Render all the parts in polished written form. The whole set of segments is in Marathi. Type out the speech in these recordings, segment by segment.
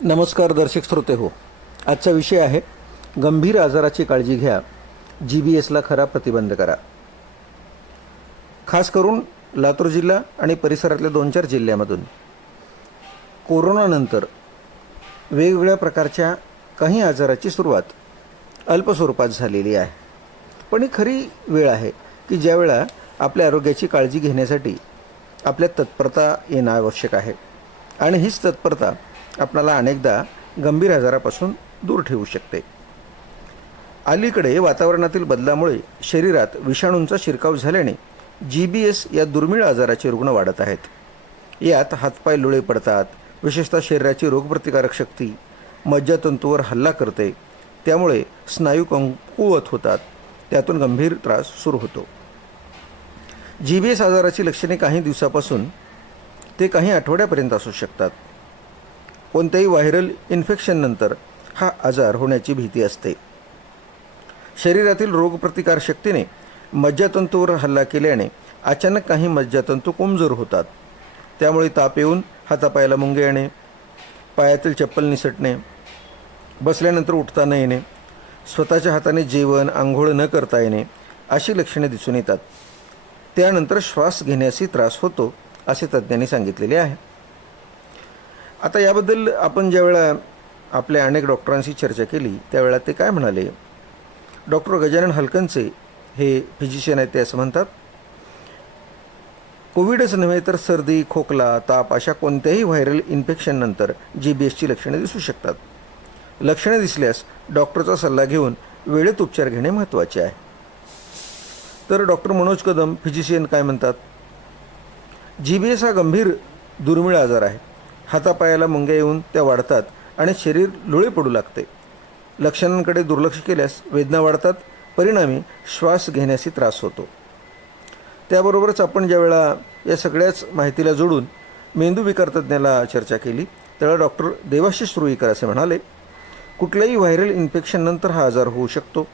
नमस्कार दर्शक श्रोते हो. आजचा विषय आहे गंभीर आजाराची काळजी घ्या, GBSला खरा प्रतिबंध करा. खास करून लातूर जिल्हा आणि परिसरातल्या 2-4 जिल्ह्यामधून कोरोनानंतर वेगवेगळ्या प्रकारच्या काही आजाराची सुरुवात अल्प स्वरूपात झालेली आहे. पण ही खरी वेळ आहे की ज्यावेळा आपल्या आरोग्याची काळजी घेण्यासाठी आपल्यात तत्परता येणं आवश्यक आहे आणि हीच तत्परता आपल्याला अनेकदा गंभीर आजारापासून दूर ठेवू शकते. अलीकडे वातावरणातील बदलामुळे शरीरात विषाणूंचा शिरकाव झाल्याने GBS या दुर्मिळ आजाराचे रुग्ण वाढत आहेत. यात हातपाय लुळे पडतात, विशेषतः शरीराची रोगप्रतिकारक शक्ती मज्जातंतूवर हल्ला करते, त्यामुळे स्नायू कमकुवत होतात, त्यातून गंभीर त्रास सुरू होतो. GBS आजाराची लक्षणे काही दिवसापासून ते काही आठवड्यापर्यंत असू शकतात. कोणत्याही व्हायरल इन्फेक्शननंतर हा आजार होण्याची भीती असते. शरीरातील रोगप्रतिकार शक्तीने मज्जातंतूवर हल्ला केल्याने अचानक काही मज्जातंतू कमजोर होतात, त्यामुळे ताप येऊन हातापायाला मुंगे येणे, पायातील चप्पल निसटणे, बसल्यानंतर उठता न येणे, स्वतःच्या हाताने जेवण आंघोळ न करता येणे अशी लक्षणे दिसून येतात. त्यानंतर श्वास घेण्यासही त्रास होतो असे तज्ज्ञांनी सांगितलेले आहे. आता याबद्दल आपण ज्यावेळा आपल्या अनेक डॉक्टरांशी चर्चा केली त्यावेळा ते काय म्हणाले. डॉक्टर गजानन हलकंचे हे फिजिशियन आहेत. ते असं म्हणतात, कोविडच नव्हे तर सर्दी, खोकला, ताप अशा कोणत्याही व्हायरल इन्फेक्शननंतर GBSची लक्षणे दिसू शकतात. लक्षणे दिसल्यास डॉक्टरचा सल्ला घेऊन वेळेत उपचार घेणे महत्त्वाचे आहे. तर डॉक्टर मनोज कदम फिजिशियन काय म्हणतात, GBS हा गंभीर दुर्मिळ आजार आहे. हातापायाला मुंग्या येऊन त्या वाढतात आणि शरीर लुळे पडू लागते. लक्षणांकडे दुर्लक्ष केल्यास वेदना वाढतात, परिणामी श्वास घेण्यास त्रास होतो. त्याबरोबरच आपण ज्यावेळा या सगळ्याच माहितीला जोडून मेंदूविकार तज्ज्ञाला चर्चा केली त्यावेळा डॉक्टर देवाशिष रुईकर असे म्हणाले, कुठल्याही व्हायरल इन्फेक्शननंतर हा आजार होऊ शकतो,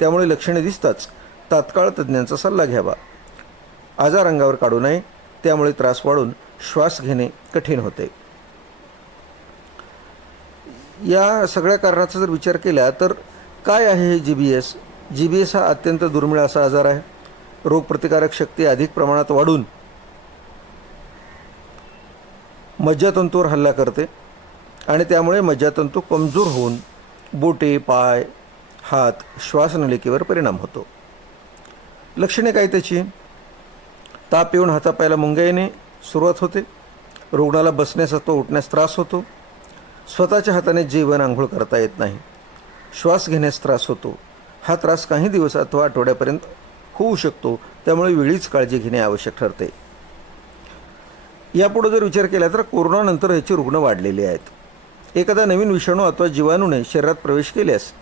त्यामुळे लक्षणे दिसताच तात्काळ तज्ज्ञांचा सल्ला घ्यावा. आजार अंगावर काढू नये, त्यामुळे त्रास वाढून श्वास घेणे कठीण होते. या सगळ्या कारणाचा जर विचार केला तर काय आहे हे GBS हा अत्यंत दुर्मिळ असा आजार आहे. रोगप्रतिकारक शक्ती अधिक प्रमाणात वाढून मज्जातंतूवर हल्ला करते आणि त्यामुळे मज्जातंतू कमजोर होऊन बोटे, पाय, हात, श्वासनलिकेवर परिणाम होतो. लक्षणे काय त्याची? ताप येऊन हातापायाला मुंग्या येणे सुरुवात होते. रुग्णाला बसण्यास अथवा उठण्यास त्रास होतो. स्वतःच्या हाताने जेवण आंघोळ करता येत नाही. श्वास घेण्यास त्रास होतो. हा त्रास काही दिवस अथवा आठवड्यापर्यंत होऊ शकतो, त्यामुळे वेळीच काळजी घेणे आवश्यक ठरते. यापुढे जर विचार केला तर कोरोनानंतर याचे रुग्ण वाढलेले आहेत. एखादा नवीन विषाणू अथवा जीवाणूने शरीरात प्रवेश केल्यास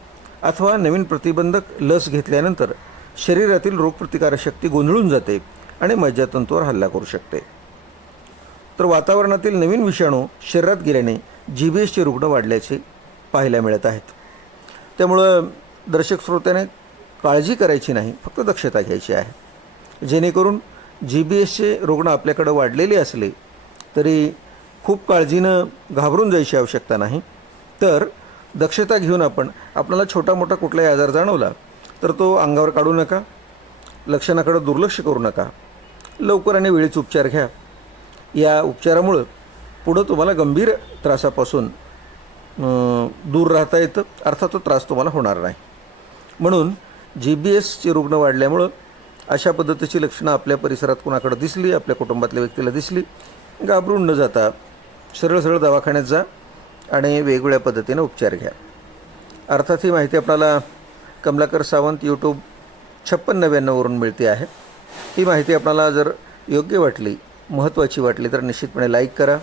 अथवा नवीन प्रतिबंधक लस घेतल्यानंतर शरीरातील रोगप्रतिकारक शक्ती गोंधळून जाते आणि मज्जातंतूवर हल्ला करू शकते. तर वातावरणातील नवीन विषाणू शरीरात गेल्याने GBSचे रुग्ण वाढल्याचे पाहायला मिळत आहेत. त्यामुळं दर्शक श्रोत्याने काळजी करायची नाही, फक्त दक्षता घ्यायची आहे. जेणेकरून GBSचे रुग्ण आपल्याकडे वाढलेले असले तरी खूप काळजीनं घाबरून जायची आवश्यकता नाही. तर दक्षता घेऊन आपल्याला छोटा मोठा कुठलाही आजार जाणवला तर तो अंगावर काढू नका, लक्षणाकडे दुर्लक्ष करू नका, लवकर आणि वेळीच उपचार घ्या. या उपचारामुळं पुढं तुम्हाला गंभीर त्रासापासून दूर राहता येतं, अर्थात तो त्रास तुम्हाला होणार नाही. म्हणून GBSचे रुग्ण वाढल्यामुळं अशा पद्धतीची लक्षणं आपल्या परिसरात कुणाकडे दिसली, आपल्या कुटुंबातल्या व्यक्तीला दिसली, घाबरून न जाता सरळ दवाखान्यात जा आणि वेगवेगळ्या पद्धतीने उपचार घ्या. अर्थात ही माहिती आपल्याला कमलाकर सावंत YouTube 5699 वरून मिळते आहे. ही माहिती आपल्याला जर योग्य वाटली, महत्त्वाची वाटली तर निश्चितपणे लाईक करा,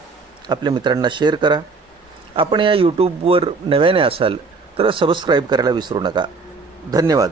आपल्या मित्रांना शेअर करा. आपण या YouTubeवर नव्याने असाल तर सबस्क्राईब करायला विसरू नका. धन्यवाद.